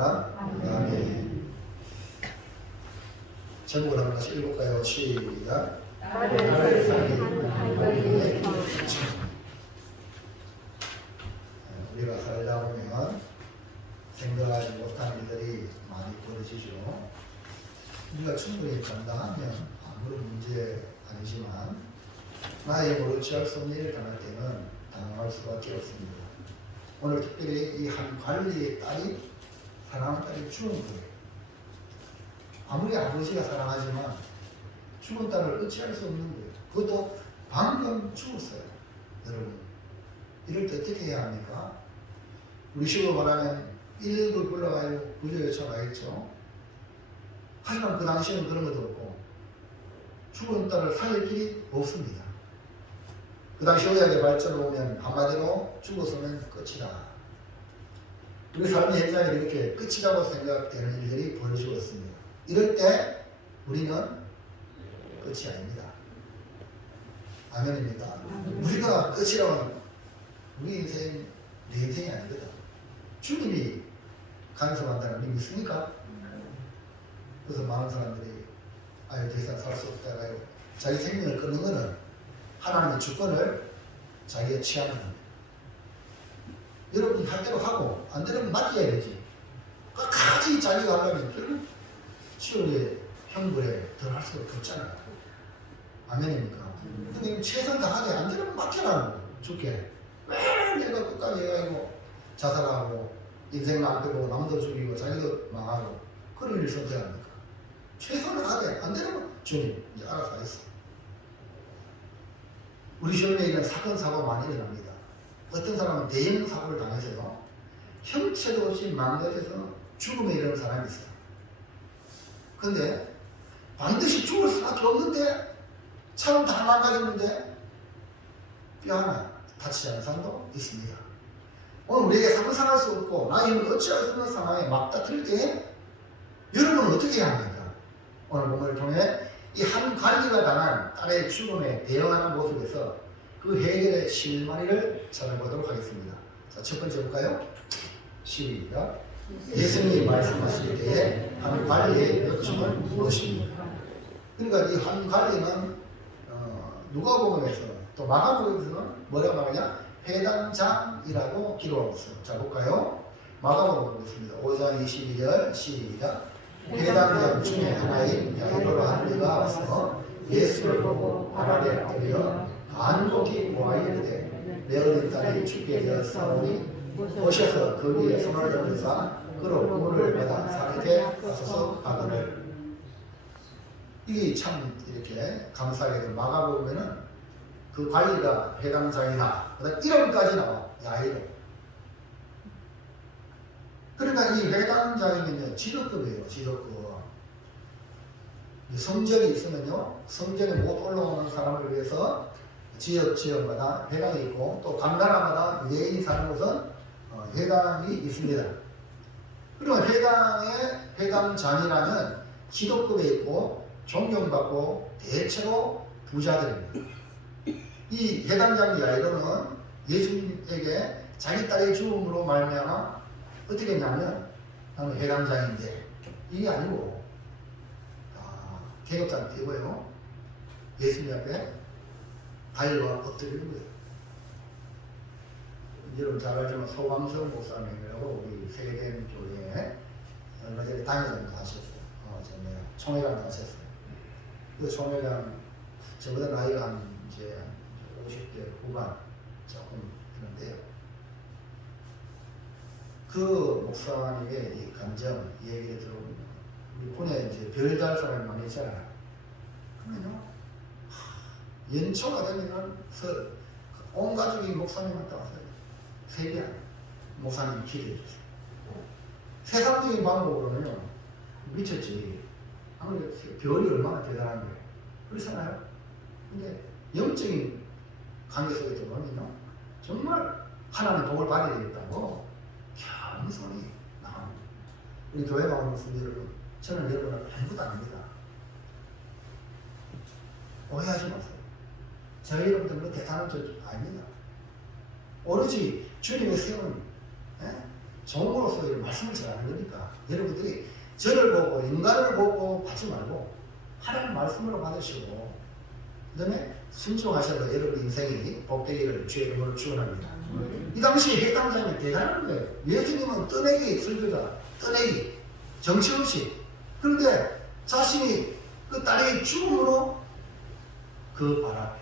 시작. 아멘. 제목을 한번 다시 읽어볼까요? 시작. 우리가 살다 보면 생각하지 못한 일들이 많이 벌어지죠. 우리가 충분히 감당하면 아무런 문제 아니지만 나의 모르지 할 수 없는 일을 당할 때는 당황할 수밖에 없습니다. 오늘 특별히 이 한 관리의 딸이 사랑하는 딸이 죽은 거예요. 아무리 아버지가 사랑하지만 죽은 딸을 어찌할 수 없는 거예요. 그것도 방금 죽었어요. 여러분, 이럴 때 어떻게 해야 합니까? 우리 식으로 말하면 119를 불러가지고 구조 요청하겠죠. 하지만 그 당시에는 그런 것도 없고 죽은 딸을 살릴 길이 없습니다. 그 당시 의학의 발전을 보면 한마디로 죽었으면 끝이다. 우리 삶의 현장에 이렇게 끝이라고 생각되는 일들이 벌어지고 있습니다. 이럴 때 우리는 끝이 아닙니다. 아멘입니까? 우리가 끝이라면 우리 인생, 내 인생이 아니거든. 주님이 간섭한다는 의미 있습니까? 그래서 많은 사람들이 아유 더 이상 살 수 없다가 자기 생명을 끊는 것은 하나님의 주권을 자기가 취하는 겁니다. 여러분 할 대로 하고 안 되면 맡겨야 되지. 끝까지 자기가 하려면 결국 시월의 형벌에 덜 할 수가 없잖아요. 아멘입니까? 근데 최선 다하되 안 되면 맡겨라고 죽게. 왜 내가 끝까지 해가지고 자살하고 인생을 안 빼고 남도 죽이고 자기도 망하고 그런 일을 선택합니까? 최선을 다하되 안 되면 주님 이제 알아서 하겠어. 우리 주변에 사건 사고가 많이 일어납니다. 어떤 사람은 대형 사고를 당해서요 형체도 없이 망가져서 죽음에 이르는 사람이 있어요. 그런데 반드시 죽을 수밖에 없는데 차는 다 망가졌는데 뼈 하나 다치지 않은 사람도 있습니다. 오늘 우리에게 상상할 수 없고 나의 힘을 어찌할 수 없는 상황에 막다툴 때에 여러분은 어떻게 해야 합니까? 오늘 본문을 통해 이 한 관리가 당한 딸의 죽음에 대응하는 모습에서 그 해결의 실마리를 찾아보도록 하겠습니다. 자, 첫 번째 볼까요? 시작. 예수님이 말씀하실 때에 한 관리의 요청은 무엇입니까? 그러니까 이 한 관리는 누가복음에서 또 마가복음에서는 뭐라고 말하냐? 회당장이라고 기록하고 있어요. 자, 볼까요? 마가복음 보겠습니다. 5장 22절 시작. 회당장 중에 하나인 야이로라 하는 이가 와서 예수를 보고 발 아래 엎드려 간곡히 모아 이르되 내 어린 딸이 죽게 되었사오니 오셔서 그 위에 손을 얹으사 그로 물을 받아 사르게 하소서 하거늘. 이게 참 이렇게 감사하게도 마가복음에는 그 관리가 회당장이다. 그다음 이름까지 나와. 야이로. 그러니까 이 회당장이면요 지도급이에요. 지도급. 성전이 있으면요 성전에 못 올라오는 사람을 위해서 지역마다 회당이 있고 또 각 나라마다 유대인이 사는 곳은 회당이 있습니다. 그리고 회당장이라면 지도급에 있고 존경받고 대체로 부자들입니다. 이 회당장 야이로는 예수님에게 자기 딸의 죽음으로 말미암아 어떻게 했냐면 나는 회당장인데 이게 아니고 계급장 띄고요 예수님 앞에 달려와 엎드리는 거예요. 여러분 잘 알지만 소광성 목사님이라고 우리 세계된 교회에 얼마 전에 당회장도 하셨어요. 총회장도 하셨어요. 그 총회장 저보다 나이가 한 이제 50대 후반 조금 되는데요. 그 목사님의 이 감정, 이 얘기를 들어보면 우리 군에 이제 별달 사람이 많이 있잖아요. 그러면요, 연초가 되면 온 가족이 목사님한테 왔어요. 세계한 목사님이 기도해 주세요. 세상적인 방법으로는요, 미쳤지. 아무래도 별이 얼마나 대단한 거예요. 그렇잖아요. 근데 영적인 관계 속에 들어오면요, 정말 하나님 복을 받아야 되겠다고 겸손히 나옵니다. 우리 교회 나오는 분들은 저는 여러분을 아무것도 안 합니다. 오해하지 마세요. 저희 여러분들은 대단한 줄 아닙니다. 오로지 주님의 세운 종으로서 이런 말씀을 전하는 거니까 여러분들이 저를 보고 인간을 보고 받지 말고 하나님 말씀으로 받으시고 그 다음에 순종하셔서 여러분 인생이 복되기를 주의 이름으로 축원합니다. 이 당시 해당자님이 대단한 거예요. 예수님은 떠내기 설교자, 떠내기 정치 없이. 그런데 자신이 그 딸의 죽음으로 그 발 앞에,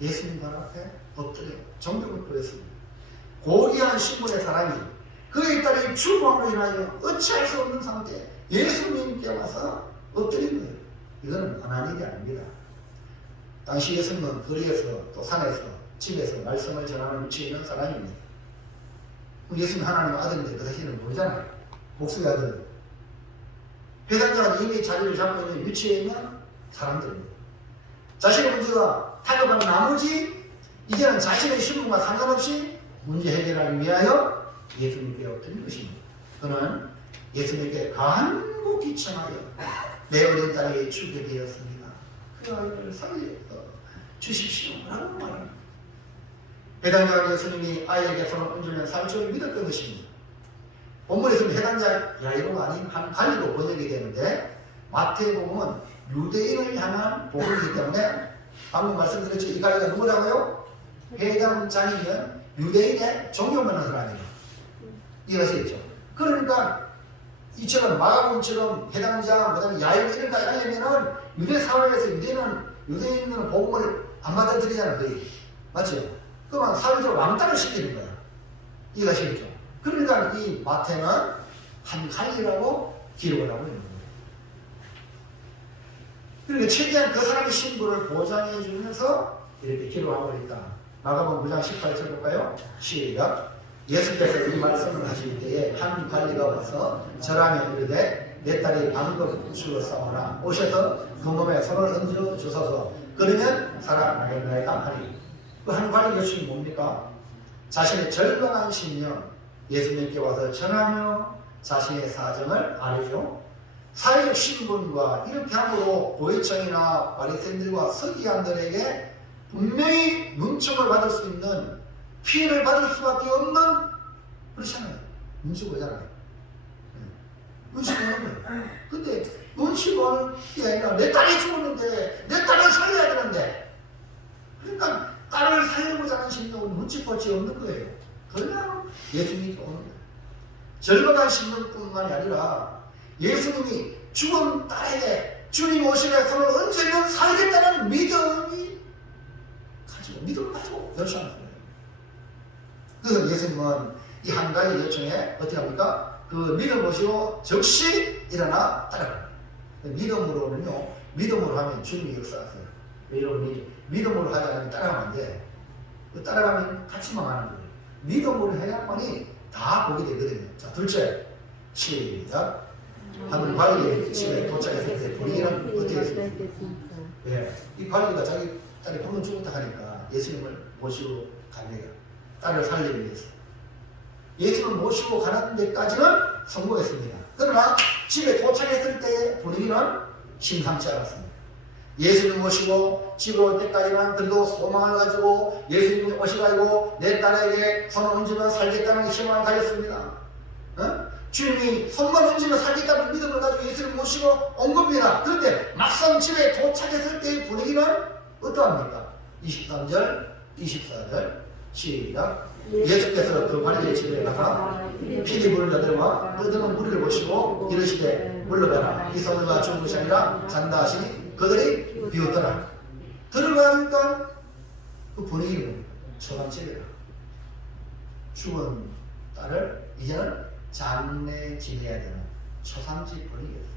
예수님 발 앞에 엎드려 정경을 표했습니다. 고귀한 신분의 사람이 그의 딸의 죽음으로 인하여 어찌할 수 없는 상태 예수님께 와서 엎드린 거예요. 이거는 뻔한 일이 아닙니다. 당시 예수님은 거리에서 또 산에서 집에서 말씀을 전하는 위치에 있는 사람입니다. 예수님 하나님 아들인데 그 사실은 모르잖아요. 목수의 아들. 회당자가 이미 자리를 잡고 있는 위치에 있는 사람들입니다. 자신의 문제가 타격한 나머지 이제는 자신의 신분과 상관없이 문제 해결하기 위하여 예수님께 엎드린 것입니다. 그는 예수님께 간곡히 청하여 내 어린 딸이 죽게 되었습니다. 그 아이를 살려 주십시오 라고 말합니다. 해당자가 예수님이 아이에게 손을 얹으면 살 줄 믿었던 것입니다. 본문에서는 해당자 야이로가 아닌 한 갈리로 번역이 되는데 마태복음은 유대인을 향한 복음이기 때문에 방금 말씀드렸죠. 이 갈리가 누구라고요? 해당자이면 유대인의 존경받는 사람이에요. 이해하시겠죠? 그러니까 이처럼 마가복음처럼 해당자, 그 다음에 야이로 이런 거 하려면은 유대 사회에서 유대인은 복음을 안 받아들이잖아요. 거의. 맞죠? 그러면 사회적으로 왕따를 시키는 거야. 이해하시겠죠? 그러니까 이 마태는 한 갈리라고 기록을 하고 있는 거예요. 그러니까 최대한 그 사람의 신분을 보장해 주면서 이렇게 기록하고 있다. 마가복음 9장 18절 볼까요? 시작. 예수께서 이 말씀을 하실 때에 한 관리가 와서 절하며 이르되 내 딸이 방금 죽었사오나 오셔서 그 몸에 손을 얹어 주소서. 그러면 살아나겠나이다 하니. 그 한 관리 요청이 뭡니까? 자신의 절망한 심령 예수님께 와서 전하며 자신의 사정을 알려줘. 사회적 신분과 이렇게 함으로 고위층이나 바리새인들과 서기관들에게 분명히 눈총을 받을 수 있는 피해를 받을 수밖에 없는 그렇잖아요. 눈치 보잖아요. 눈치 보는 거예요. 근데 눈치 보는 게 아니라 내 딸이 죽었는데 내 딸을 살려야 되는데 그러니까 딸을 살려고자 하는 심령은 눈치 볼 수 없는 거예요. 그냥 예수님이 오는 거예요. 절박한 심령뿐만이 아니라 예수님이 죽은 딸에게 주님 오시면 손을 얹으면 살겠다는 믿음을 가지고 열심하는 거예요. 그래서 예수님은 이 한 가지 요청에 어떻게 합니까? 그 믿음 보시고 즉시 일어나 따라갑니다. 믿음으로 하면 주님이 역사하세요. 여러분이 믿음으로 하지 않으면 따라가면 안 돼. 그 따라가면 같이만 하는 거예요. 믿음으로 해야만이 다 보게 되거든요. 자, 둘째, 시작. 한 관리의 집에 도착했을 때 분위기는 어떻게 했습니까? 예, 이 관리가 자기 딸이 방금 죽었다 하니까 예수님을 모시고 갑니다. 딸을 살리기 위해서. 예수님을 모시고 가는 데까지는 성공했습니다. 그러나 집에 도착했을 때의 분위기는 심상치 않았습니다. 예수님 모시고 집에 올 때까지는 그래도 소망을 가지고 예수님이 오셔가지고 내 딸에게 손을 얹으면 살겠다는 희망을 가졌습니다. 주님이 손만 얹으면 살겠다는 믿음을 가지고 예수님 모시고 온 겁니다. 그런데 막상 집에 도착했을 때의 분위기는 어떠합니까? 23절, 24절 시작. 예수께서 그 관리의 집에 가서 피리 부는 자들과 떠드는 무리를 보시고 이르시되 물러가라. 이 소녀가 죽은 것이 아니라 잔다 하시니 그들이 비웃더라. 들어가니까 그 분위기는 처방집이라. 죽은 딸을 이제는 장례 지내야 되는 초상집 분위기였어요.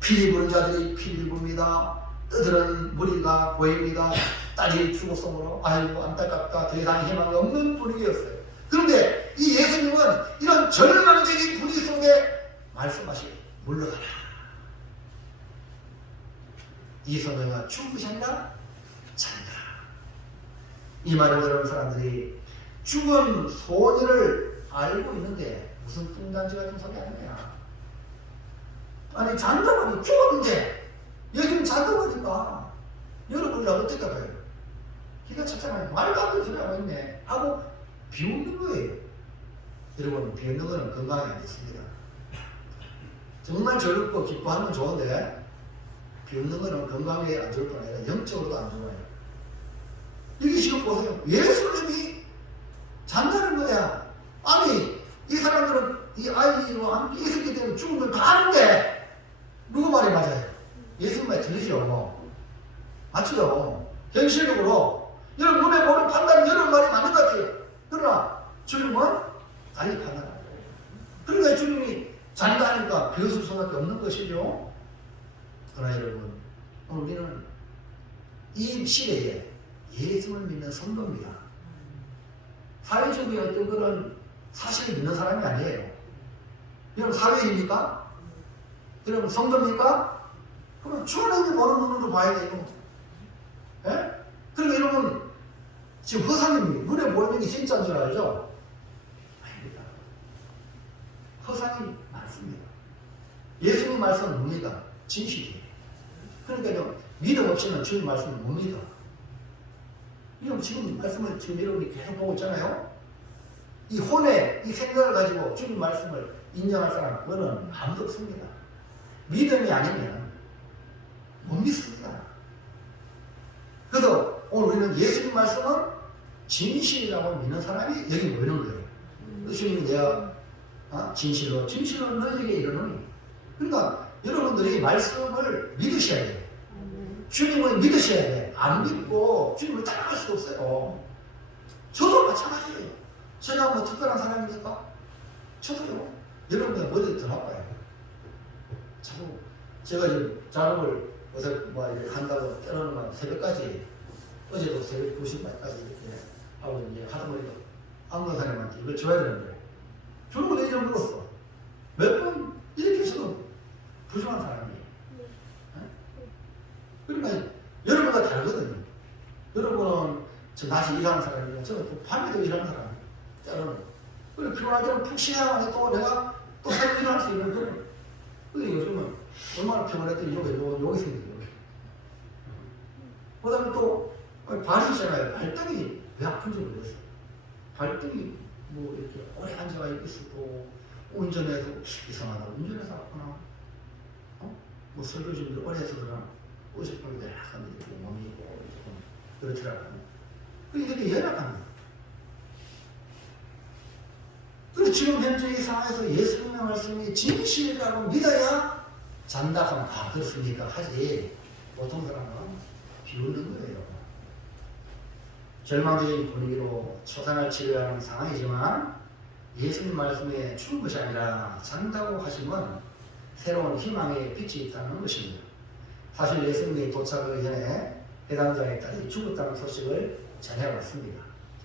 피리 부는 자들이 피리를 붑니다. 떠드는 무리가 보입니다. 딸이 죽었으므로 아이고 안타깝다. 더 이상 희망이 없는 분위기였어요. 그런데 이 예수님은 이런 절망적인 분위기 속에 말씀하시고 물러가라. 이 소녀가 죽은 것이 아니라 잔다. 이 말을 들은 사람들이 죽은 소녀를 알고 있는데 무슨 뚱단지 같은 소리 아니냐. 아니 잔다고 하니 죽었는데 예수님 잔다고 하니까 여러분이 어떻게 봐요? 기가 찼잖아요. 말도 안 되는 소리 하고 있네 하고 비웃는 거예요. 여러분, 비 없는 거는 건강이 안 됐습니다. 정말 즐겁고 기뻐하면 좋은데 비 없는 거는 건강에 안 좋을 뿐 아니라 영적으로도 안 좋아요. 여기 지금 보세요. 예수님이 잔다는 거야. 아니, 이 사람들은 이 아이와 함께 있었기 때문에 죽으면 다 아는데 누구 말이 맞아요? 예수님 말이 들리죠. 맞죠? 현실적으로 여러분 눈에 보는 판단은 여러분 말이 맞는 것 같아요. 그러나 주님은 달리 판단합니다. 그러니까 주님이 잔다 하니까 비웃을 수밖에 없는 것이죠. 그러나 여러분, 우리는 이 시대에 예수를 믿는 성도입니다. 사회적인 어떤 그런 사실을 믿는 사람이 아니에요. 여러분 사회입니까? 여러분 성도입니까? 그럼 주님이 보는 눈으로 봐야 돼요. 예? 그러니까 여러분 지금 허상입니다. 눈에 보이는 게 진짜인 줄 알죠? 아닙니다. 허상이 많습니다. 예수님 말씀은 뭡니까? 진실이에요. 그러니까 믿음 없이는 주님 말씀을 못 믿어. 여러분 지금 말씀을 지금 여러분이 계속 보고 있잖아요. 이 혼의 이 생각을 가지고 주님 말씀을 인정할 사람은 아무도 없습니다. 믿음이 아니면 못 믿습니다. 그래서 오늘 우리는 예수님 말씀은 진실이라고 믿는 사람이 여기 모이는 거예요. 주님이 내가 진실로 너에게 이르노니. 그러니까 여러분들이 말씀을 믿으셔야 돼요. 주님을 믿으셔야 돼. 안 믿고 주님을 따라갈 수가 없어요. 저도 마찬가지예요. 제가 뭐 특별한 사람입니까? 저도요. 여러분들 어디 더 나빠요. 자꾸 제가 지금 작업을 어서 뭐 이렇게 한다고 때로는 막 새벽까지, 어제도 새벽 2시까지 이렇게 하고 이제 하다 보니까 안건사님한테 이걸 줘야 되는데 저는 왜 이런 걸 먹었어? 몇 번 이렇게 해서도 부족한 사람이에요. 그러니까 여러분과 다르거든요. 여러분은 저 낮에 일하는 사람이고 저는 또 밤에도 일하는 사람이에요. 때로는. 그리고 필요할 때는 푹 쉬어야만 또 내가 또 새로 일할 수 있는 거예요. 근데 요즘은 얼마나 피곤했더니 여기 생기죠. 그 다음에 또 발이 있잖아요. 발등이 왜 아픈지 모르겠어요. 발등이 뭐 이렇게 오래 앉아가 있어도 운전해서 이상하다. 운전해서 아프나? 뭐 설교진들 오래 해서 그러나? 어젯밤에 약간 이렇게 몸이 조금 그렇더라고요. 이렇게 열악합니다. 그리고 지금 현재 이 상황에서 예수님의 말씀이 진실이라고 믿어야 잔다 하면 그렇습니까? 하지. 보통 사람은 비웃는 거예요. 절망적인 분위기로 초상을 치러야 하는 상황이지만 예수님 말씀에 죽은 것이 아니라 잔다고 하시면 새로운 희망의 빛이 있다는 것입니다. 사실 예수님이 도착하기 전에 해당자의 딸이 죽었다는 소식을 전해왔습니다.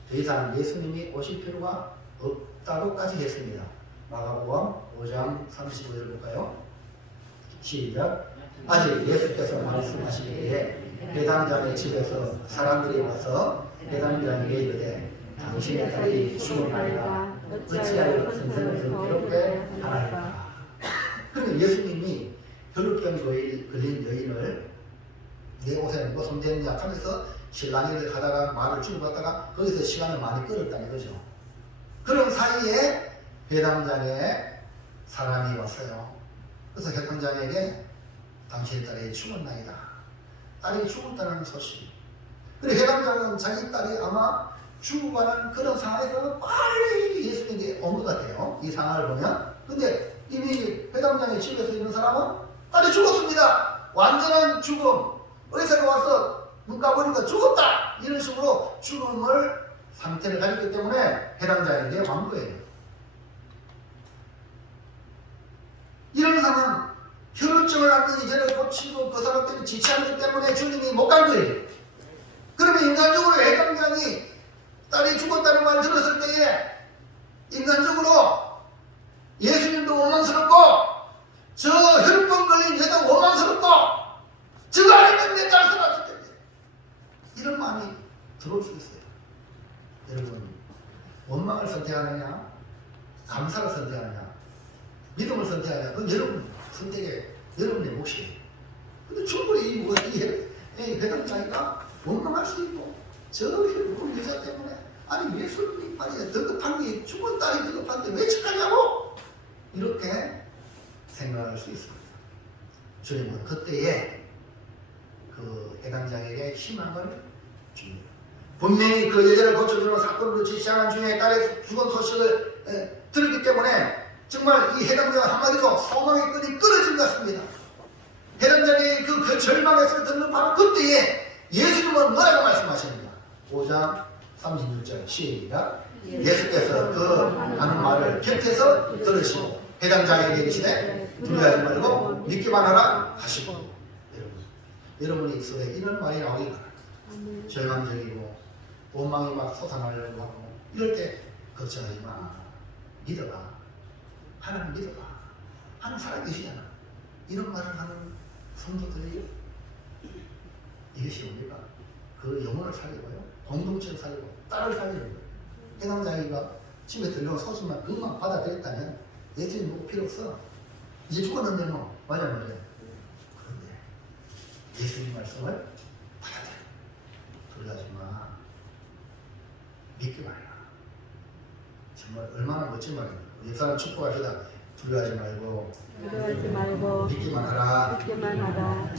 더 이상 예수님이 오실 필요가 없다고까지 했습니다. 마가복음 5장 35절 볼까요? 시작. 아직 예수께서 말씀하시기에 해당자의 집에서 사람들이 와서 해당자에게 이르되 당신의 딸이 죽었나이다. 어찌하여 선생을 괴롭게 하나이까. 그러면 예수님이 혈루병 걸린 여인을 내 옷에 무슨 됐냐 하면서 신랑이를 하다가 말을 주고 갔다가 거기서 시간을 많이 끌었다는 거죠. 그런 사이에 회당장에 사람이 왔어요. 그래서 회당장에게 당신의 딸이 죽었나이다. 딸이 죽었다는 소식. 그리고 회당장은 자기 딸이 아마 죽어가는 그런 상황에서 빨리 예수님에게 온 것 같아요. 이 상황을 보면. 근데 이미 회당장의 집에서 있는 사람은 딸이 죽었습니다. 완전한 죽음. 의사가 와서 눈 감으니까 죽었다. 이런 식으로 죽음을 상태를 가졌기 때문에 해당자에게 온 거예요. 이런 상황, 혈루증을 앓는 이전에 고치고 그 사람 때문에 지체하기 때문에 주님이 못 간 거예요. 그러면 인간적으로 해당장이 딸이 죽었다는 말을 들었을 때에 인간적으로 예수님도 원망스럽고 저 혈루병 걸린 여자 원망스럽고 저거 아니면 내 딸 살았을 텐데 이런 마음이 들어올 수 있어요. 여러분, 원망을 선택하느냐 감사를 선택하느냐 믿음을 선택하느냐 그건 여러분 선택의 여러분의 몫이에요. 근데 충분히 이 회당자니까 원망할 수 있고 저 혈루병 여자 때문에 아니 예수님이 아니 등급한 게 죽은 딸이 등급한데 왜 착하냐고 이렇게 생각할 수 있습니다. 주님은 그때에 그 해당자에게 희망을 줍니다. 분명히 그 여자를 고쳐주는 사건으로 지시하는 중에 딸의 죽은 소식을 들었기 때문에 정말 이 해당자가 한마디로 소망의 끈이 끊어진 것 같습니다. 해당자의 그 절망에서 듣는 바로 그때에 예수님은 뭐라고 말씀하십니까? 5장 36절 시작. 예수께서 그 하는 말을 곁에서 들으시고 해당자에게 이르시되 두려워하지 말고 믿기만 하라 하시고. 여러분이 입술에 이런 말이 나오기 바랍니다. 절망적이고 원망이 막 솟아나려고 하고 이럴 때 걱정하지 마. 믿어봐. 하나님 믿어봐. 하나님 살아계시잖아. 이런 말을 하는 성도들이 이것이 뭡니까? 그 영혼을 살리고요. 공동체를 살리고 딸을 살리는 거예요. 해당자기가 집에 들려온 소식만 그것만 받아들였다면 예수님 뭐 필요 없어. 이제 죽었는데 뭐. 맞아요. 그런데 예수님 말씀을 받아들여. 두려워하지 마. 믿기 말이야. 정말 얼마나 멋진 말입니다. 옛사람 축복하시다. 두려워하지 말고 믿기만 하라.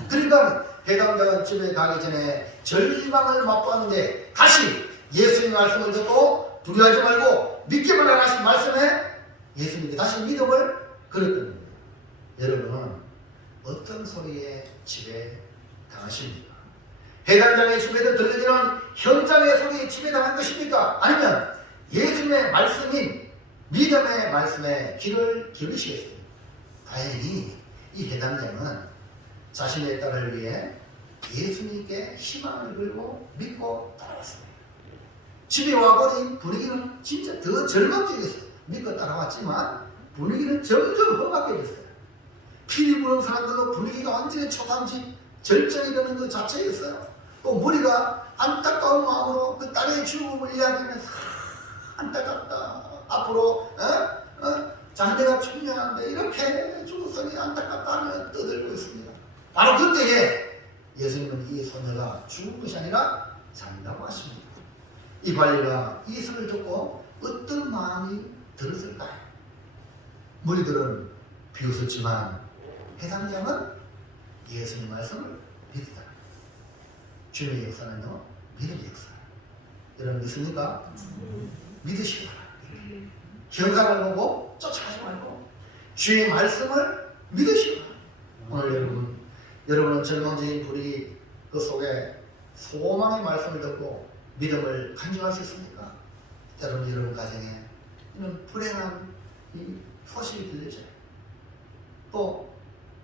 그러니까 해당자가 집에 가기 전에 절망을 맛보았는데 다시 예수님의 말씀을 듣고 두려워하지 말고 믿기만 하라 하신 말씀에 예수님께 다시 믿음을 걸었던 겁니다. 여러분은 어떤 소리에 지배당하십니까? 해당장의 집에서 들려지는 현장의 소리에 지배당한 것입니까? 아니면 예수님의 말씀인 믿음의 말씀에 귀를 기울이시겠습니까? 다행히 이 해당장은 자신의 딸을 위해 예수님께 희망을 걸고 믿고 따라왔습니다. 집에 와버린 분위기는 진짜 더 절망적이었어요. 믿고 따라왔지만 분위기는 점점 험악해졌어요. 피리 부는 사람들로 분위기가 완전히 초강지 절정이 되는 것 자체였어요. 또 무리가 안타까운 마음으로 그 딸의 죽음을 이야기하면서 안타깝다. 앞으로 장대가 청년한데 이렇게 죽었으니 안타깝다 하며 떠들고 있습니다. 바로 그때에 예수님은 이 소녀가 죽은 것이 아니라 산다고 하십니다. 이 관리가 이 소리를 듣고 어떤 마음이 들었을까요? 무리들은 비웃었지만 해당자는 예수님 말씀을 믿었다. 주님의 역사는요, 믿음의 역사. 여러분 믿습니까? 믿으시기 바랍니다. 현상을 보고 쫓아가지 말고 주의 말씀을 믿으시기 바랍니다. 오늘 여러분은 절망적인 불이 그 속에 소망의 말씀을 듣고 믿음을 간증할 수 있습니까? 여러분 가정에 이런 불행한 이 소식이 들려져요. 또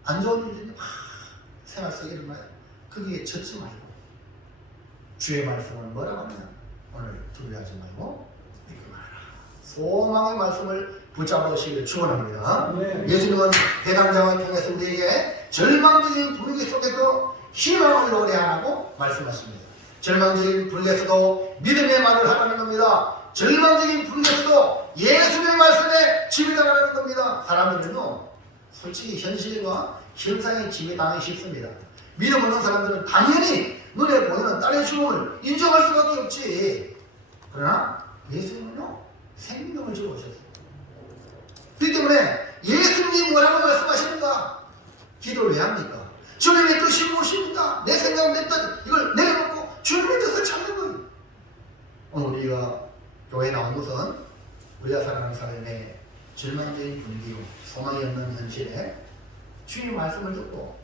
안 좋은 일들이 막 생활 속에 일어나요. 거기에 젖지 말고 주의 말씀은 뭐라고 하면 오늘 두려워하지 말고 믿기 말아라. 소망의 말씀을 붙잡으시길 축원합니다. 네. 예수님은 해당장을 통해서 우리에게 절망적인 분위기 속에도 희망을 노래하라고 말씀하십니다. 절망적인 분위기에서도 믿음의 말을 하라는 겁니다. 절망적인 분위기에서도 예수님의 말씀에 지배당하는 겁니다. 사람들은요, 솔직히 현실과 현상에 지배당하기 쉽습니다. 믿음 없는 사람들은 당연히 눈에 보이는 딸의 죽음을 인정할 수밖에 없지. 그러나 예수님은요, 생명을 주고 오셨어요. 그렇기 때문에 예수님이 뭐라고 말씀하십니까? 기도를 왜 합니까? 주님의 뜻이 무엇입니까? 내 생각, 내 뜻, 이걸 내려놓고 주님의 뜻을 찾는 거예요. 오늘 우리가 교회에 나온 것은 우리가 살아가는 삶의 절망적인 분위기고 소망이 없는 현실에 주님의 말씀을 듣고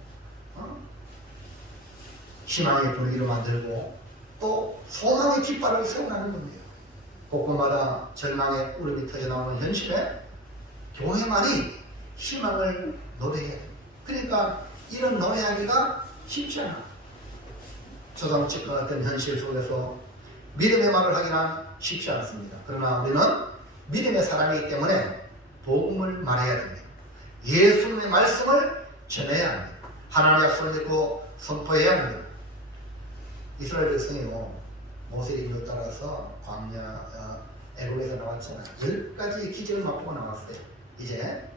희망의 분위기를 만들고 또 소망의 깃발을 세워나가는 겁니다. 곳곳마다 절망의 울음이 터져나오는 현실에 교회만이 희망을 노래해야 됩니다. 그러니까 이런 노래하기가 쉽지 않아. 초당집과 같은 현실 속에서 믿음의 말을 하기는 쉽지 않습니다. 그러나 우리는 믿음의 사람이기 때문에 복음을 말해야 됩니다. 예수님의 말씀을 전해야 합니다. 하나님의 약속을 믿고 선포해야 합니다. 이스라엘 백성이요, 모세의 인도 따라서 광야 애국에서 나왔잖아요. 10가지 기적을 맛보고 나왔어요. 이제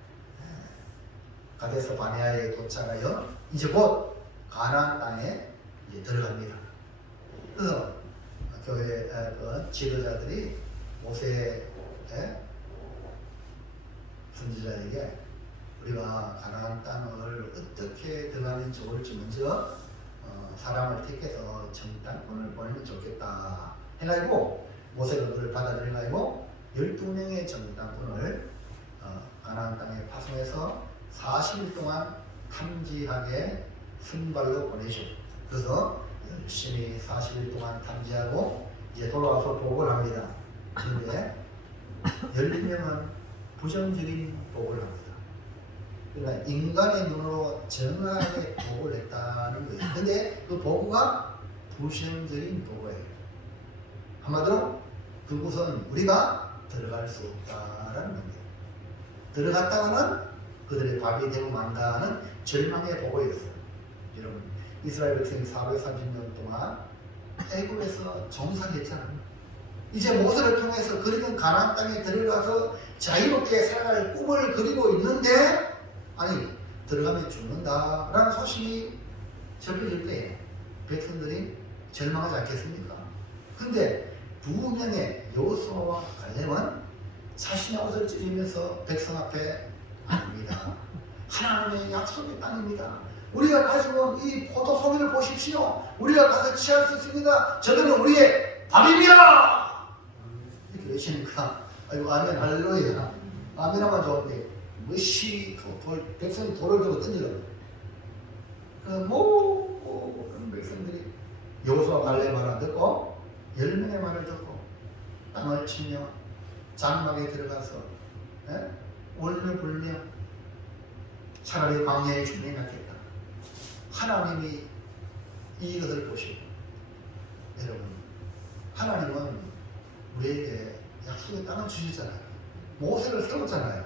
가데스 바네아에 도착하여 이제 곧 가나안 땅에 이제 들어갑니다. 그래서 교회 그 지도자들이 모세 선지자에게 우리가 가나안 땅을 어떻게 들어가면 좋을지 먼저 사람을 택해서 정탐꾼을 보내면 좋겠다 해가지고 모세가 그를 받아들여가지고 12명의 정탐꾼을 가나안 땅에 파송해서 40일 동안 탐지하게 선발로 보내죠. 그래서 열심히 40일 동안 탐지하고 이제 돌아와서 보고를 합니다. 그런데 12명은 부정적인 보고를 합니다. 그러니까 인간의 눈으로 정확하게 보고를 했다는 거예요. 근데 그 보고가 부정적인 보고예요. 한마디로 그곳은 우리가 들어갈 수 없다라는 겁니다. 들어갔다가는 그들의 밥이 되고 만다는 절망의 보고였어요. 여러분, 이스라엘 백성이 430년 동안 애굽에서 종살이했잖아요. 이제 모세를 통해서 그리던 가나안 땅에 들어가서 자유롭게 살아갈 꿈을 그리고 있는데, 아니 들어가면 죽는다라는 소식이 접해질 때 백성들이 절망하지 않겠습니까? 근데 두 명의 여호수아와 갈렙은 자신의 옷을 찢으면서 백성 앞에 아닙니다. 하나님의 약속의 땅입니다. 우리가 가지고 온 이 포도송이를 보십시오. 우리가 가서 취할 수 있습니다. 저들은 우리의 밥입니다. 이렇게 외치니까 아이고 아멘 할렐루야 아멘하면 좋은데 뭐시 백성이 돌을 들고 던지려고 그런 백성들이 여호수아 갈렙 말을 듣고 10명의 말을 듣고 땅을 치며 장막에 들어가서 울며 불며 차라리 광야에 죽는 게 낫겠다. 하나님이 이것을 보시고, 여러분 하나님은 우리에게 약속의 땅을 주시잖아요. 모세를 세웠잖아요.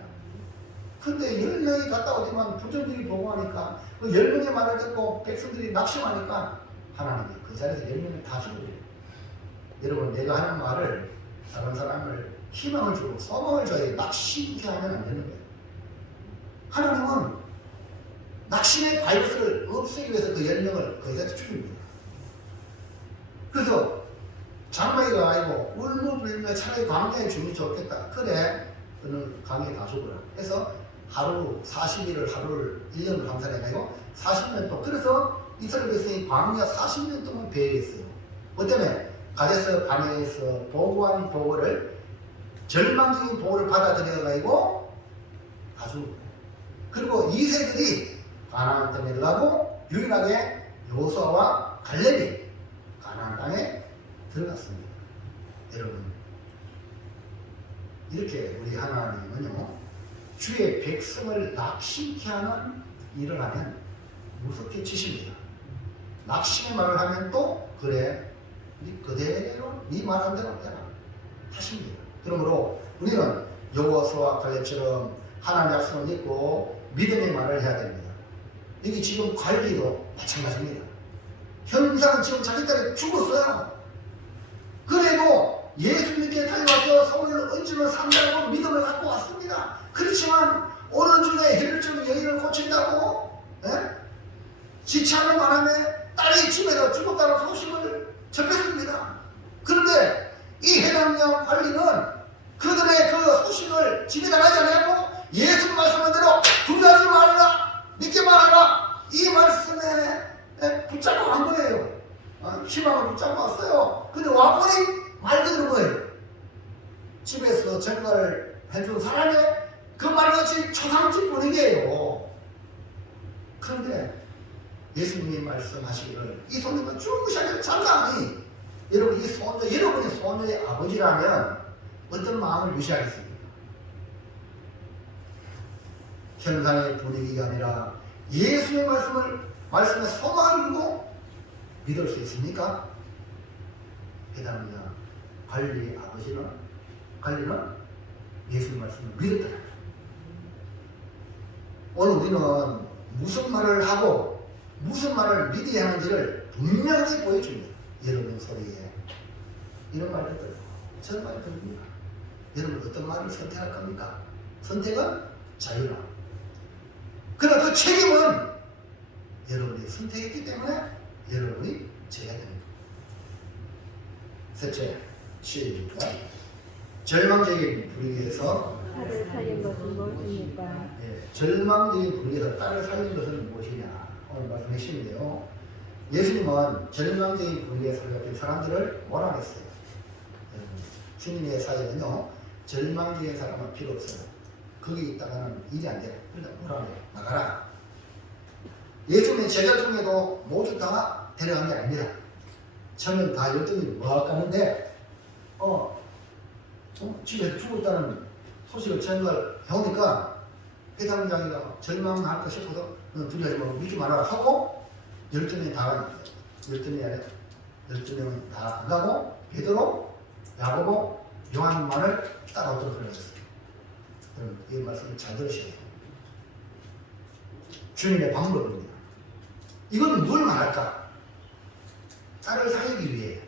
근데 10명이 갔다 오지만 부정적인 보고하니까 그 10명의 말을 듣고 백성들이 낙심하니까 하나님이 그 자리에서 10명을 다 죽여버려요. 여러분, 내가 하는 말을 다른 사람을 희망을 주고 소망을 줘야 낙심케 하면 안 되는 거예요. 하나님은 낙심의 바이러스를 없애기 위해서 그 10명을 거기다 죽입니다. 그래서 장막이가 아니고 울며불며 차라리 광야에 죽으면 좋겠다. 그래, 너는 강에 다 죽어라. 그래서 하루 40일을 하루를 1년을 감산해가지고 40년 동안, 그래서 이스라엘 백성이 광야 40년 동안 배회했어요. 뭐 때문에? 가데스 바네에서 보고한 보고를, 절망적인 보고를 받아들여가지고 다 죽은 거예요. 그리고 2세들이 가나안 땅에 들어가고 유일하게 여호수아와 갈렙이 가나안 땅에 들어갔습니다. 여러분, 이렇게 우리 하나님은요, 주의 백성을 낙심케 하는 일을 하면 무섭게 치십니다. 낙심의 말을 하면 또 그래, 그대로 네 말한 대로 해라 하십니다. 그러므로 우리는 여호수아와 갈렙처럼 하나님의 약속을 믿고 믿음의 말을 해야 됩니다. 이게 지금 관리도 마찬가지입니다. 형상은 지금 자기 딸이 죽었어요. 그래도 예수님께 달려와서 손을 얹으며 산다고 믿음을 갖고 왔습니다. 그렇지만 오늘 중에 혈류증 여인을 고친다고 지체하는 바람에 딸이 집에서 죽었다는 소식을 접했습니다. 그런데 이 해당령 관리는 그들의 그 소식을 집에 나가지 않고 예수 말씀한 대로 두려워하지 말라, 믿게 말하라, 이 말씀에 붙잡고 간 거예요. 희망을 붙잡고 왔어요. 근데 와보니 말 그대로 거예요. 집에서 전가를 해준 사람이 그 말같이 초상집 분위기예요. 그런데 예수님이 말씀하시기를 이 손님은 죽으셔야 장사하니, 여러분 이 손자, 여러분이 손녀의 아버지라면 어떤 마음을 유지하겠습니까? 현상의 분위기가 아니라 예수의 말씀에 소망을 두고 믿을 수 있습니까? 해답입니다. 관리의 관리는 예수의 말씀을 믿었다. 오늘 우리는 무슨 말을 하고 무슨 말을 믿어야 하는지를 분명하게 보여줍니다. 여러분 소리에 이런 말을 들어요. 저런 말을 들립니다. 여러분 어떤 말을 선택할 겁니까? 선택은 자유라. 그러나 그 책임은 여러분이 선택했기 때문에 여러분이 져야 됩니다. 셋째, 시작. 절망적인 분위기에서 딸을 살린 것은 무엇입니까? 예, 절망적인 분위기에서 딸을 살린 것은 무엇이냐? 오늘 말씀 핵심인데요. 예수님은 절망적인 분위기에 살렸던 사람들을 몰아냈어요. 주님의 사역은요, 절망적인 사람은 필요 없어요. 거기 있다가는 일이 안 돼. 일단 몰아내 나가라. 예수님의 제자 중에도 모두 다 데려간 게 아닙니다. 처음엔 다 열등이 뭐 가는데 집에 죽었다는 소식을 전달 해오니까 회장장이가 절망할까 싶어서 두려워하지 말고 믿지 말아라 하고 12명이 다 가니까 12명이 아니라 12명은 다 안 가고 베드로, 야고보, 요한만을 따라오도록 그러셨어요. 여러분 이 말씀을 잘 들으셔야 돼요. 주님의 방법입니다. 이건 뭘 말할까? 딸을 살리기 위해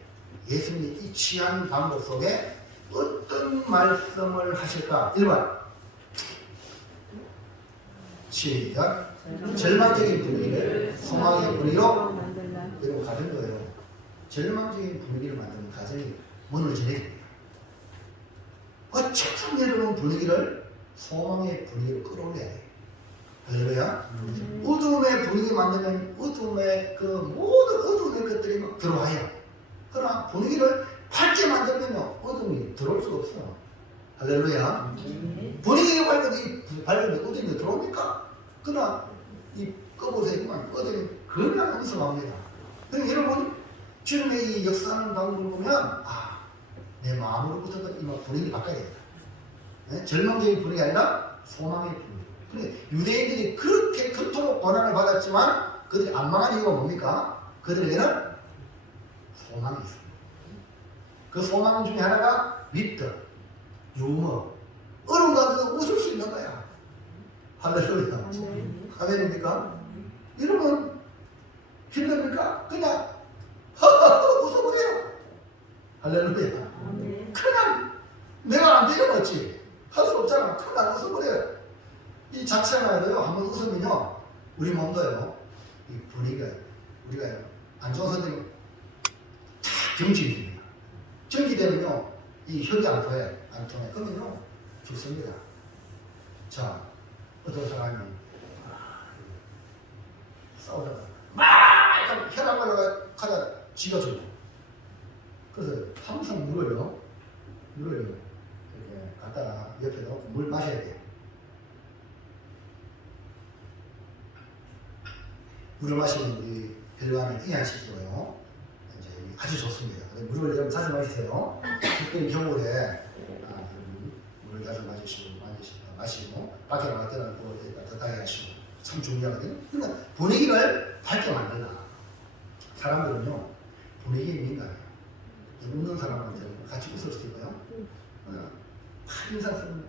예수님이 이 취한 방법 속에 어떤 말씀을 하실까? 1번 시작. 절망적인 분위기를 소망의 분위기로 이러고 가는 거예요. 절망적인 분위기를 만드는 가정이 무너지는 겁니다. 어쨌든 내려오는 분위기를 소망의 분위기로 끌어올려야 돼요. 할렐루야. 어둠의 분위기 만들면 어둠의 그 모든 어둠의 것들이 막 들어와요. 그러나 분위기를 밝게 만들면요 어둠이 들어올 수가 없어요. 할렐루야. 분위기가 밝은데 어둠이 들어옵니까? 그러나 이 꺼보세요만 어둠이 그냥 음성합니다. 그럼 여러분 주님의 이 역사하는 방법을 보면 내 마음으로부터 이 분위기 바꿔야 된다. 네? 절망적인 분위기 아니라 소망의 분위기. 근데 유대인들이 그렇게 그토록 고난을 받았지만 그들이 안 망한 이유가 뭡니까? 그들에게는 소망이 있습니다. 그 소망 중에 하나가 믿음, 유머, 어려운 가운데도 웃을 수 있는 거야. 할렐루야. 아멘입니까? 여러분 힘듭니까? 그냥 웃어버려요. 할렐루야. 그냥 내가 안 되는 거지. 할 수 없잖아. 그냥 웃어버려요. 이 자체만 해도요, 한번 웃으면요, 우리 몸도요, 이 분위기가, 우리가 안 좋은 선생님, 다 경직이 됩니다. 경직되면요, 이 혈이 안 통해. 그러면요, 죽습니다. 자, 어떤 사람이, 싸우다가, 막, 혈압 올라가다 지가 죽어. 그래서 항상 물어요. 이렇게 갖다가 옆에 놓고 물 마셔야 돼요. 물을 마시면 이 혈관을 이완시키고요. 이제 아주 좋습니다. 물을 좀 자주 마시세요. 특히 겨울에 물을 자주 마시고 밖에 나갈 때는 또 따뜻하게 하시고 참 중요하거든요. 그러니까 분위기를 밝게 만들다. 사람들은요 분위기에 민감해요. 웃는 사람한테 같이 웃을 수 있고요. 인상 쓰면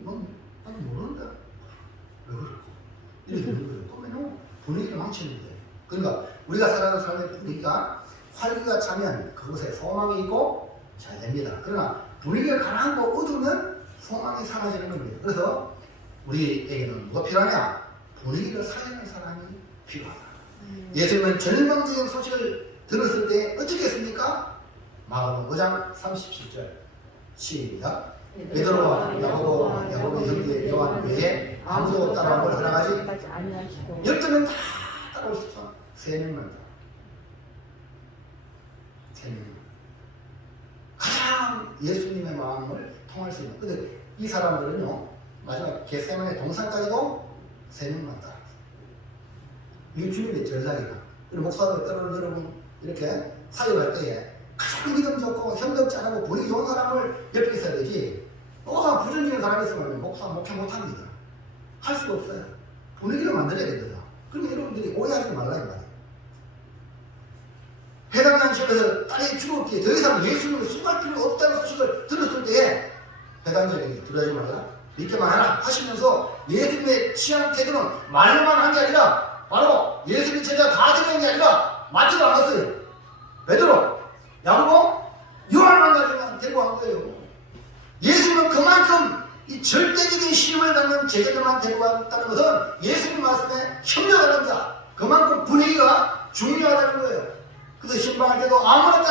모른다. 왜 그럴까? 이렇게 되는 거예요. 그러면요 분위기를 망치는 거예요. 그러니까 우리가 살아가는 삶의 분위기가 활기가 차면 그곳에 소망이 있고 잘 됩니다. 그러나 분위기가 가라앉고 어두우면 소망이 사라지는 겁니다. 그래서 우리에게는 뭐가 필요하냐? 분위기를 살리는 사람이 필요하다. 예수님은 절망적인 소식을 들었을 때 어떻게 했습니까? 마가복음 5장 37절 시작. 베드로와 야고보의 형제 요한 외에 아무도 따라오걸 허락하지 아니하시고 12명 다 따라올 수 있어. 3명만 다. 3명. 가장 예수님의 마음을 통할 수 있는. 근데 이 사람들은요 마지막 겟세마네 동산까지도 3명만 따라왔어요. 이게 주님의 전략이다. 그리고 목사들 때로는 여러분 이렇게 사역할 때에 가장 믿음 좋고 현덕지 않고 분위기 좋은 사람을 옆에 있어야 되지. 부정적인 사람이 있으면 목회 못합니다. 할 수가 없어요. 분위기를 만들어야 됩니다. 그럼 여러분들이 오해하지 말라는 말이에요. 회당장실에서 딸이 죽었기에 더 이상 예수님을 수고할 필요 없다는 소식을 들었을 때에 회당장이 두려워하지 말라, 믿기만 하라 하시면서 예수님의 취향 태도는 말로만 한 게 아니라 바로 예수님 제자 다 드리는 게 아니라 맞지도 않았어요. 베드로, 야고보, 요한만 가지고 데리고 간 거예요. 예수님은 그만큼 이 절대적인 시험을 받는 제자들만 데리고 왔다는 것은 예수님 말씀에 협력하는 자, 그만큼 분위기가 중요하다는 거예요. 그래서 신방할 때도 아무나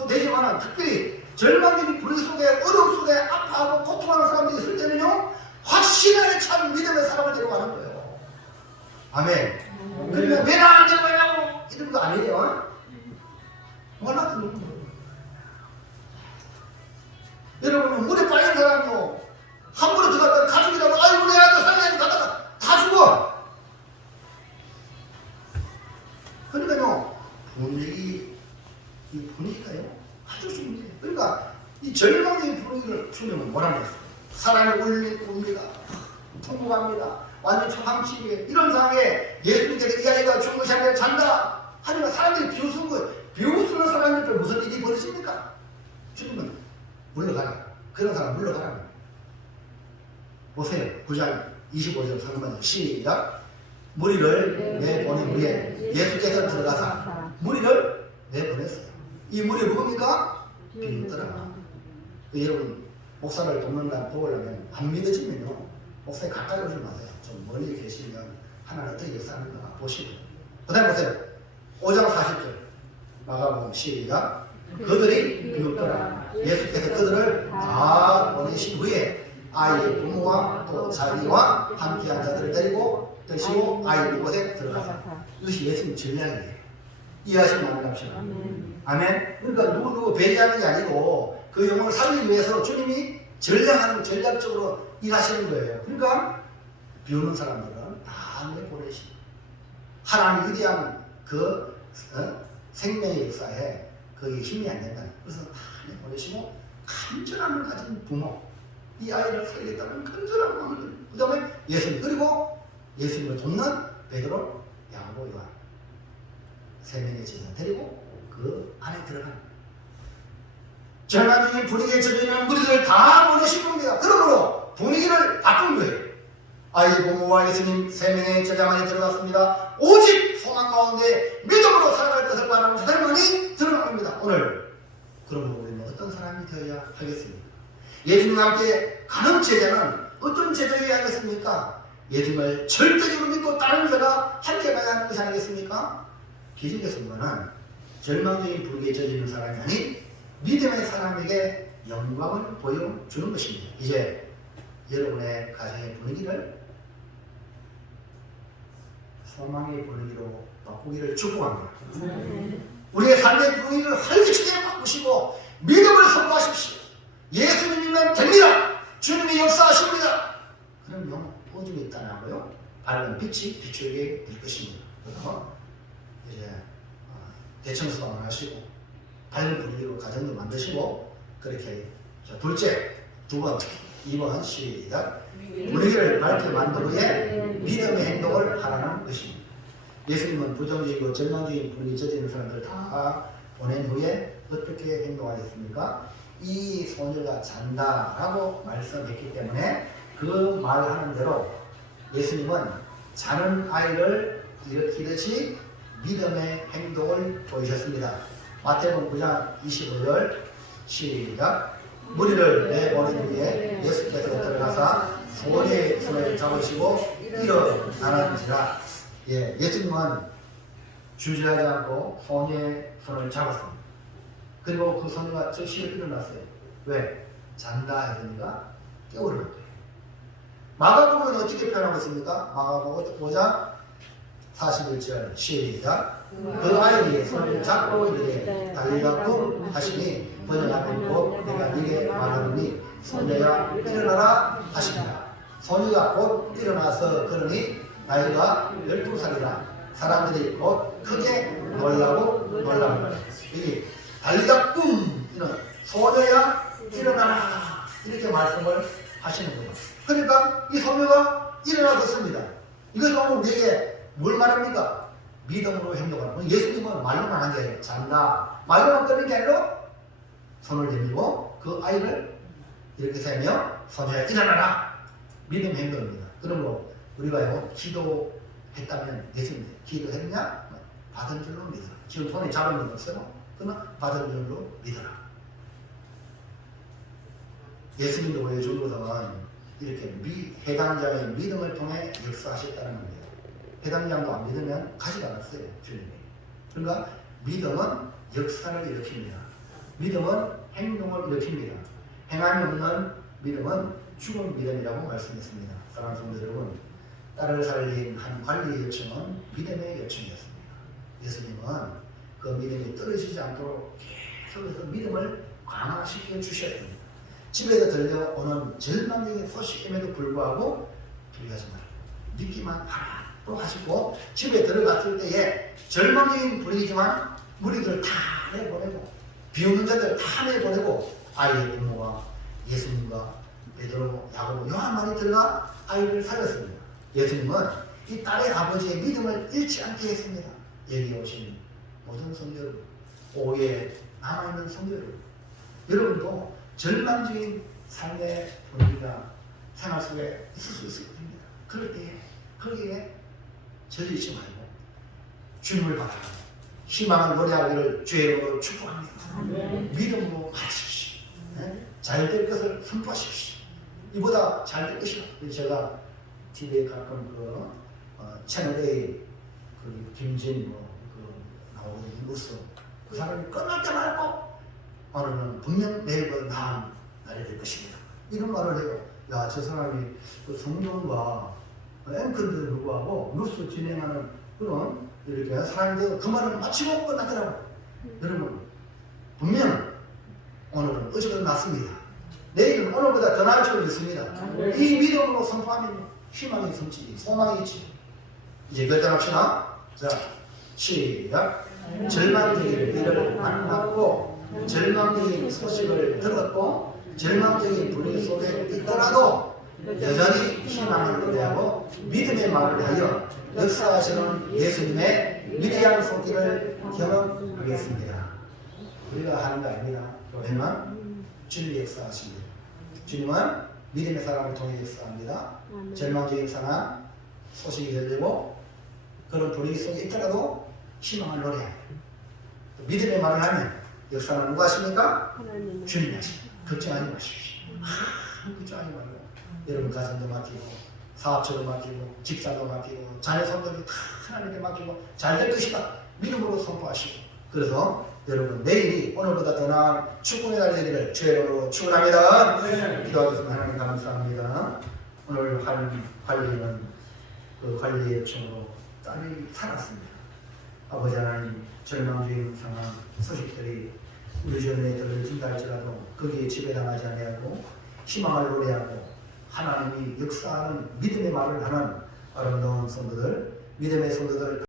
또 되지만 특별히 절망적인 불의 속에 어려움 속에 아파하고 고통하는 사람들이 있을 때는요 확신하게 참 믿음의 사람을 데려가는 거예요. 아멘. 그러면 왜 나 안 데려가냐고 이런 거 아니에요. 몰라. 여러분 물에 빠진 사람도 함부로 들어갔다 가족이라고 아이고 내 아들 살려야 가다가 다 죽어. 그러니까요 분위기가요 아주 중요해요. 그러니까 이 절망적인 분위기를 주면 뭐라는 거예요. 사람이 울립니다. 통곡합니다. 완전 초상집에 이런 상황에 예수님께서 이 아이가 죽은 것이 아니라 잔다 하지만 사람들이 비웃은 거예요. 비웃는 사람들 무슨 일이 벌어집니까? 죽으면 물러가라. 그런 사람 물러가라. 보세요. 9장 25절 상반절 시작. 무리를 내보낸 후에 예수께서 들어가사 무리를 내보냈어요. 이 무리 누굽니까? 비웃더라. 여러분 목사를 돕는 날 도우려면 안 믿어지면요 목사에 가까이 오지 마세요. 좀 멀리 계시면 하나님 어떻게 역사하는가 보시고. 그 다음에 보세요. 5장 40절 마가복음 시작. 그들이 비웃더라. 예수께서 그들을 다 보내신 후에 아이의 부모와 또 자기와 함께한 자들을 데리고 드시고 아이 그곳에 들어가서. 이것이 예수님 전략이에요. 이해하시면 안됩시다. 아멘. 그러니까 누구 배제하는 게 아니고 그 영혼을 살리기 위해서 주님이 전략적으로 일하시는 거예요. 그러니까 비우는 사람들은 다 내보내시고 하나님 위대한 그 생명의 역사에 그게 힘이 안 된다. 그래서 다 내보내시고 간절함을 가진 부모 이 아이를 살리겠다는 간절한 마음을 그 다음에 예수님 그리고 예수님을 돕는 베드로 야고보 요한 세 명의 제자 데리고 그 안에 들어가는 절망적인 분위기에 젖어있는 무리들을 다 보내신 겁니다. 그러므로 분위기를 바꾼 거예요. 아이 부모와 예수님 세 명의 제자만이 들어갔습니다. 오직 소망 가운데 믿음으로 살아갈 것을 바라는 자들만이 들어갑니다. 오늘 그러므로 우리는 어떤 사람이 되어야 하겠습니까? 예수님과 함께 가는 제자는 어떤 제자여야 하겠습니까? 예수님을 절대적으로 믿고 따르는 자가 함께 가야 하는 것이 아니겠습니까? 기적에서는 절망적인 불기에 젖어있는 사람이 아닌 믿음의 사람에게 영광을 보여주는 것입니다. 이제 여러분의 가정의 분위기를 소망의 분위기로 바꾸기를 축복합니다. 우리의 삶의 분위기를 활기차게 바꾸시고 믿음을 선포하십시오. 예수님이면 됩니다. 주님이 역사하십니다. 그럼 영 어둠이 있다나고요? 밝은 빛이 비추게 될 것입니다. 그래서 이제 대청소도 하시고 밝은 분위기로 가정도 만드시고 그렇게 둘째, 두 번, 2번 시작. 분위기를 밝게 만든 후에 믿음의 행동을 하라는 것입니다. 예수님은 부정적이고 절망적인 분위기 젖어있는 사람들 다 보낸 후에 어떻게 행동하겠습니까? 이 소녀가 잔다라고 말씀했기 때문에 그 말하는 대로 예수님은 자는 아이를 일으키듯이 믿음의 행동을 보이셨습니다. 마태복음 9장 25절 시작. 무리를 내보낸 후에 예수께서 들어가사 소녀의 손을 잡으시고 일어나는지라. 예수님은 주저하지 않고 소녀의 손을 잡았습니다. 그리고 그 소녀가 즉시 일어났어요. 왜? 잔다 했으니까 깨우는 거예요. 마가복음은 어떻게 표현하고 있습니까? 마가복음 5장 41절 시작. 그 아이의 손을 잡고 이르되 달리라 꿈 하시니 번역하면 곧 내가 네게 말하노니 소녀야 일어나라 하십니다. 소녀가 곧 일어나서 걸으니 나이가 12살이라 사람들이 곧 크게 놀라고 놀랍니다. 여기 달리라 꿈 이런 소녀야 일어나라 이렇게 말씀을 하시는 거예요. 그러니까 이 소녀가 일어나셨습니다. 이것을 보면 우리에게 뭘 말합니까? 믿음으로 행동하는 거예요. 예수님은 말로만 한 게 아니라 잔다 말로만 끄는 게 아니라 손을 내밀고 그 아이를 이렇게 세며 소녀야 일어나라 믿음 행동입니다. 그러므로 우리가요 기도했다면 예수님 기도했냐? 받은 줄로 믿어라. 지금 손에 잡은 일 없어요? 그러면 받은 줄로 믿어라. 예수님도 보여준 것은 이렇게 해당자의 믿음을 통해 역사하셨다는 겁니다. 해당자도 안 믿으면 가지 않았어요 주님이. 그러니까 믿음은 역사를 일으킵니다. 믿음은 행동을 일으킵니다. 행함이 없는 믿음은 죽은 믿음이라고 말씀했습니다. 사랑하는 성도 여러분, 딸을 살린 한 관리의 요청은 믿음의 요청이었습니다. 예수님은 그 믿음이 떨어지지 않도록 계속해서 믿음을 강화시켜 주셔야 됩니다. 집에서 들려오는 절망적인 소식임에도 불구하고 두려워하지 말고 믿기만 하라고 하시고, 집에 들어갔을 때에 절망적인 분위기지만 무리들 다 내보내고 비오는 자들 다 내보내고 아이의 부모와 예수님과 베드로, 야고보, 요한만이 들어가 아이를 살렸습니다. 예수님은 이 딸의 아버지의 믿음을 잃지 않게 했습니다. 여기 오신 모든 성도 여러분, 오후에 남아있는 성도 여러분, 여러분도 절망적인 삶의 분위기가 생활 속에 있을 수 있을 겁니다. 그럴 때에 거기에 젖어있지 말고 주님을 바라고 희망을 노래하기를 주의로 축복합니다. 믿음으로 가십시오. 잘될 것을 선포하십시오. 이보다 잘될 것이다. 제가 TV에 가끔 채널A 김진 나오거든요. 뉴스. 그 사람이 끝날 때 말고 오늘은 분명 내일보다 나은 날이 될 것입니다. 이런 말을 해요. 야, 저 사람이 성경과 앵커들 누구하고 뉴스 진행하는 그런 이렇게 사람들 그 말을 마치고 끝나더라고요. 여러분, 분명 오늘은 어제보다 낫습니다. 내일은 오늘보다 더 나을 줄 믿습니다. 이 믿음으로 선포하면 희망이 넘치지, 소망이 있지. 이제 결단합시다. 자, 시작. 절망적인 일을 만났고 절망적인 소식을 들었고 절망적인 분위기 속에 있더라도 여전히 희망을 노래하고 믿음의 말을 하여 역사하시는 예수님의 위대한 손길을 경험하겠습니다. 우리가 하는 거 아닙니다. 교회는 주님이 역사하십니다. 주님은 믿음의 사람을 통해 역사합니다. 절망적인 상황, 소식이 들리고 그런 분위기 속에 있더라도 희망을 노래합니다. 믿음의 말을 하면 역사는 누가 하십니까? 주님이 하십니다. 걱정하지 마십시오. 걱정하지 말고 여러분 가정도 맡기고 사업처도 맡기고 직장도 맡기고 자녀 손들이 다 하나님께 맡기고 잘 될 것이다. 믿음으로 선포하시고, 그래서 여러분 내일이 오늘보다 더 나은 축복의 날이 되기를 주의 이름으로 축원합니다. 기도하겠습니다. 하나님 감사합니다. 오늘 관리는 그 관리의 요청으로 딸이 살았습니다. 아버지 하나님, 절망적인 상황, 소식들이 우리 주변에 들려진다 할지라도 거기에 지배당하지 아니하고 희망을 노래하고 하나님이 역사하는 믿음의 말을 하는 아름다운 성도들, 믿음의 성도들